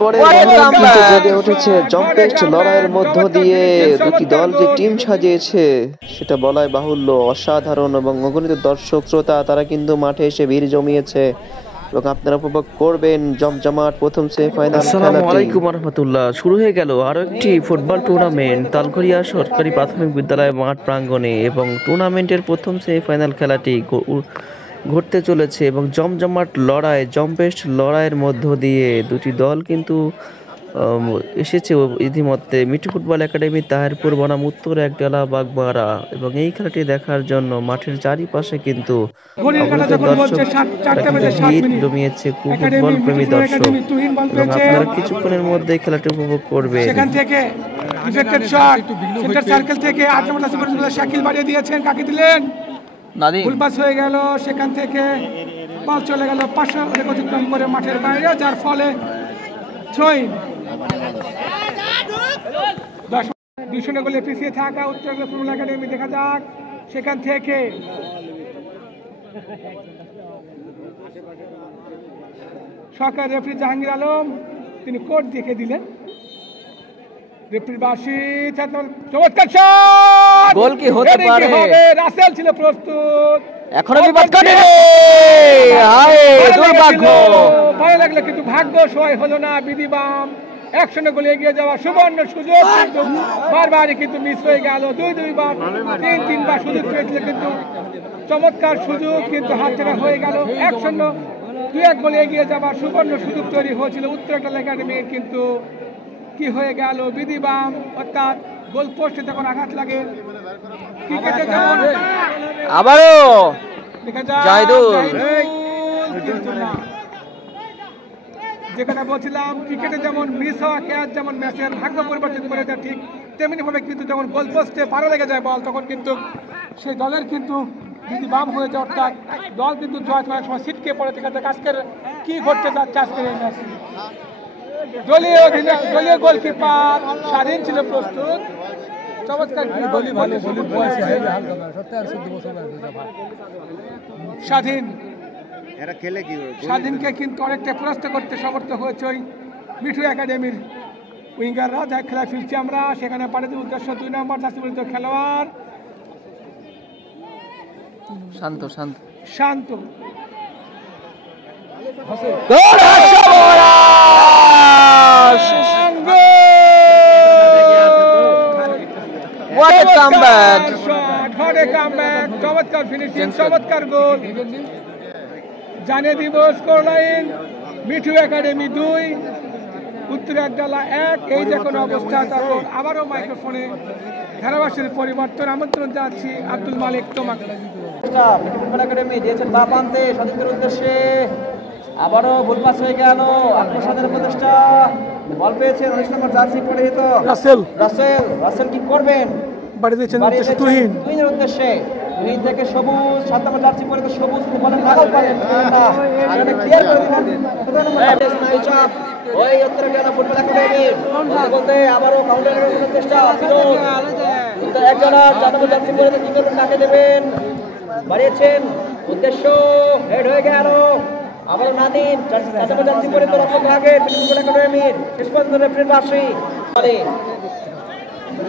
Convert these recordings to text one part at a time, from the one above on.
পরের বলেই কিন্তু জেগে উঠেছে জম্পেস্ট লড়াইয়ের মধ্য দিয়ে দুটি দল যে টিম সাজিয়েছে সেটা বলাই বাহুল্য। অসাধারণ এবং অগণিত দর্শক শ্রোতা তারা কিন্তু মাঠে এসে ভিড় জমিয়েছে এবং আপনারা উপভোগ করবেন জমজমাট প্রথম সেমিফাইনাল খেলাটি। আসসালামু আলাইকুম রাহমাতুল্লাহ। শুরু হয়ে গেল আরো একটি ফুটবল টুর্নামেন্ট তালঘরিয়া সরকারি প্রাথমিক বিদ্যালয় মাঠ প্রাঙ্গণে এবং টুর্নামেন্টের প্রথম সেমিফাইনাল খেলাটি ঘটতে চলেছে এবং জমজমাট লড়াই জম্পেস্ট লড়াইয়ের মধ্য দিয়ে দুটি দল কিন্তু এসেছে ইতিমধ্যে মিঠু ফুটবল একাডেমি তাহিরপুর বনাম উত্তর একডালা বাগমারা এবং এই খেলাটি দেখার জন্য মাঠের চারিপাশে কিন্তু ভিড় জমিয়েছে ফুটবল প্রেমী দর্শক এবং আপনারা কিছুক্ষণের মধ্যে খেলাটি উপভোগ করবেন। সেখান থেকে ডিফেক্টেড শট সেন্টার সার্কেল থেকে শাকিল বাড়িয়ে দিয়েছেন, কাকে দিলেন? ভুল পাস হয়ে গেল, সেখান থেকে বল চলে গেল 500 অতিক্রম করে মাঠের বাইরে, যার ফলে থ্রোইন। 2-0 গোলে পিছিয়ে থাকা উত্তর ফুটবল একাডেমি। দেখা যাক সেখান থেকে সরকার রেফারি জাহাঙ্গীর আলম তিনি কোড দেখে দিলেন। রেফারির বাঁশি, চমৎকার শট, গোল কি হতে পারে? রাসেল ছিল প্রস্তুত, এখনো বিপদ কাটে, হায় দুর্ভাগ্য, ভালো লাগলো কিন্তু ভাগ্য সহায় হলো না। বিধিবাম 1-0 গোলে এগিয়ে যাওয়া সুবর্ণ সুযোগ কিন্তু বারবারই কিন্তু মিস হয়ে গেল। 2 বার 3 বার সুযোগ পেয়েছিল কিন্তু চমৎকার সুযোগ কিন্তু হাতছাড়া হয়ে গেল। 1-0 2-1 গোলে এগিয়ে যাওয়া সুবর্ণ সুযোগ তৈরি হয়েছিল উত্তর একাডেমির, কিন্তু কি হয়ে গেল? বিধিবাম অর্থাৎ গোল পোস্টে যখন আঘাত লাগে ক্রিকেটে যেমন আবারও দেখা যায় কিন্তু না, যেটা বলছিলাম ক্রিকেটে যেমন মিস হওয়া ক্যাচ যেমন ম্যাচের ভাগ্য পরিবর্তন করে দেয়, ঠিক তেমনি ভাবে কিন্তু যখন গোল পোস্টে পারে লেগে যায় বল তখন কিন্তু সেই দলের কিন্তু বিধিবাম হয়ে যায়, অর্থাৎ দল কিন্তু জয় করার সময় ছিটকে পড়ে। দেখা যাক আজকের কি ঘটতে যাচ্ছে আজকের এই ম্যাচে। দলীয় গোলকিপার স্বাধীন ছিল প্রস্তুত, চমৎকার স্বাধীনকে কিন্তু অনেকটা পরাস্ত করতে সমর্থ হয়েছে ওই মিঠু একাডেমির উইঙ্গাররা। যা খেলা ফিরছি আমরা, সেখানে পাঠাতে উদ্দেশ্য 2 নম্বর জাতীয় খেলোয়াড় শান্ত শান্ত শান্ত চমৎকার ফিনিশিং, চমৎকার গোল। জানিয়ে দিব স্কোর লাইন: মিঠু একাডেমি 2, উত্তর একডালা 1। এই যে কোনো অবস্থা, তখন আবারও মাইক্রোফোনে ধারাভাষ্যের পরিবর্তন আমন্ত্রণ যাচ্ছি আব্দুল মালিক তোমাকে। ফুটবল একাডেমি দিয়েছেন বাপ আনতে সতীর্থের উদ্দেশ্যে, আবারও ভুল পাস হয়ে গেল। আত্মসাদের প্রচেষ্টা, বল পেয়েছেন 19 নম্বর জার্সি পরে যেত রাসেল কি করবেন? বাড়ি দিয়েছেন তুহিনের উদ্দেশ্যে, তুহিন থেকে সবুজ 7 নম্বর জার্সি পরে তো সবুজ বলেন নাগল পারেন না, এখানে ক্লিয়ার করে দিলেন স্নায়ুচাপ ওই উত্তর একডালা ফুটবল একাডেমি। বলতে আবারও কাউন্টারের চেষ্টা, উত্তর একডালা 4 নম্বর জার্সি পরে কি করবেন? নাকে দেবেন, বাড়িয়েছেন উদ্দেশ্য, হেড হয়ে গেল। আবারও নাদিম 4 নম্বর জার্সি পরে তো রক্ষক আগে ফুটবল একাডেমির শেষ পর্যন্ত রেফারির বাঁশি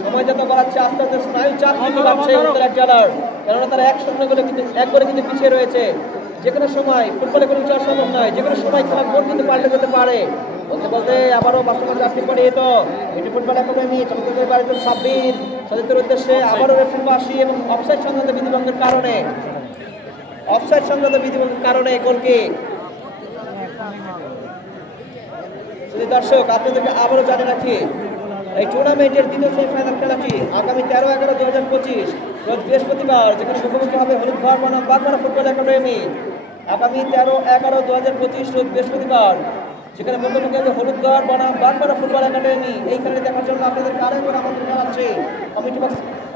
সময় যত করাচ্ছে আস্তে আস্তে স্নায়ু চাপ কিন্তু লাগছে উত্তর একডালার, কেননা তারা 1-0 গোলে কিন্তু 1 গোলে কিন্তু পিছিয়ে রয়েছে। যে কোনো সময় ফুটবলে কোনো কিছু অসম্ভব নয়, যে কোনো সময় খেলার মোড় কিন্তু পাল্টে যেতে পারে। বলতে বলতে আবারও 5 নম্বর জার্সি পরে যেত মিঠু ফুটবল একাডেমি। চমৎকার বাড়িতে সাব্বির সতীর্থের উদ্দেশ্যে, আবারও রেফারির বাঁশি এবং অফসাইড সংক্রান্ত বিধিভঙ্গের কারণে গোলকে। দর্শক আপনাদেরকে আবারও জানিয়ে রাখি, এই টুর্নামেন্টের দ্বিতীয় সেমিফাইনাল খেলাটি আগামী 13-11-2025 রোজ বৃহস্পতিবার, যেখানে মুখোমুখি হবে হলুদঘর বনাম বাগমারা ফুটবল একাডেমি। আগামী 13-11-2025 রোজ বৃহস্পতিবার, যেখানে মুখোমুখি হবে হলুদঘর বনাম বাগমারা ফুটবল একাডেমি। এই খেলাটি দেখার জন্য আপনাদেরকে আরেকবার আমন্ত্রণ জানাচ্ছি কমিটি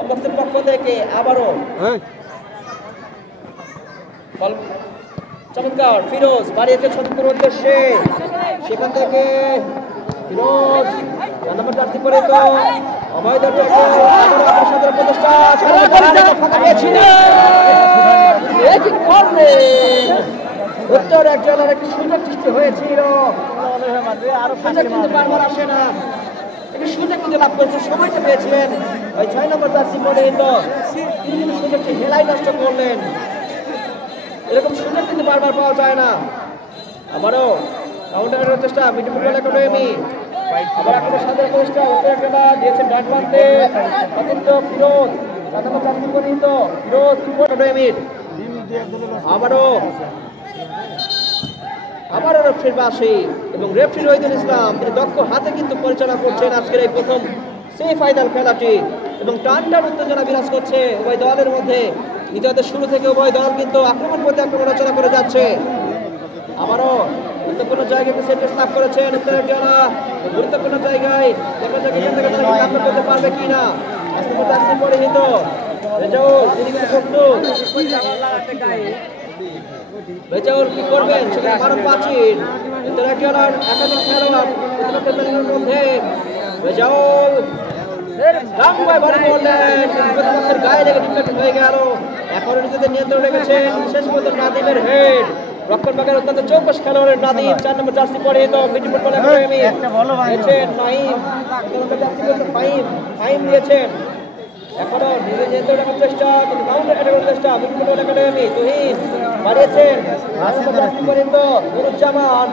বক্সের পক্ষ থেকে। আবারও চমৎকার ফিরোজ বাড়িয়েছে সতীর্থের উদ্দেশ্যে, সেখান থেকে ফিরোজ 4 নম্বর জার্সি পরে তো অভয় দত্ত প্রচেষ্টা উত্তর এক জেলার একটি সুযোগ সৃষ্টি হয়েছিল, সুযোগ কিন্তু বারবার আসে না। একটি সুযোগ কিন্তু লাভ করেছে, সময়টা পেয়েছিলেন ওই 6 নম্বর জার্সি পরিহিত, তিনি কিন্তু সুযোগটি হেলাই নষ্ট করলেন। এরকম সুযোগ কিন্তু বারবার পাওয়া যায় না। আবারও কাউন্টারের চেষ্টা মিডি ফুটবল একাডেমি, আবার এখনো সাদের চেষ্টা উত্তর জেলা দিয়েছেন ডান প্রান্তে অতীত ফিরোজ, 7 নম্বর জার্সি পরিহিত ফিরোজ একাডেমির। আবারও রেফরির পাশে এবং রেফরি রহিদুল ইসলাম, তিনি দক্ষ হাতে কিন্তু পরিচালনা করছেন আজকের এই প্রথম সেমিফাইনাল খেলাটি এবং টান উত্তেজনা বিরাজ করছে উভয় দলের মধ্যে। দ্বিতীয়ার্ধের শুরু থেকে উভয় দল কিন্তু আক্রমণ প্রতি আক্রমণ রচনা করে যাচ্ছে। আবারও গুরুত্বপূর্ণ জায়গায় সেট লাভ করেছেন উত্তরের জেলা, গুরুত্বপূর্ণ জায়গায় দেখা যাক এখান থেকে তারা আক্রমণ করতে পারবে কিনা। পরিহিত রেজাউল, তিনি কিন্তু প্রস্তুত। রেজাউল কি করবেন সেটা মানব প্রাচীর, উত্তরের জেলার একাদশ খেলোয়াড় প্রতিপক্ষের মধ্যে রেজাউল রামভাই বল করলেন, প্রতিপক্ষের গায়ে লেগে ডিফেক্ট হয়ে গেল। এখনো নিজেদের নিয়ন্ত্রণ রেখেছেন, শেষ পর্যন্ত নাদিমের হেড, রক্ষণভাগের অত্যন্ত চৌকস খেলোয়াড়ের নাদিম, 4 নম্বর জার্সি পরিহিত মিডি ফুটবল একাডেমি দিয়েছেন নাইম, ফাইম দিয়েছেন। এখনো নিজের নিয়ন্ত্রণ রাখার চেষ্টা, কিন্তু কাউন্টার অ্যাটাকের চেষ্টা মিডি ফুটবল একাডেমি তুহিন বাড়িয়েছেন, 4 নম্বর জার্সি পরিহিত নুরুজ্জামান।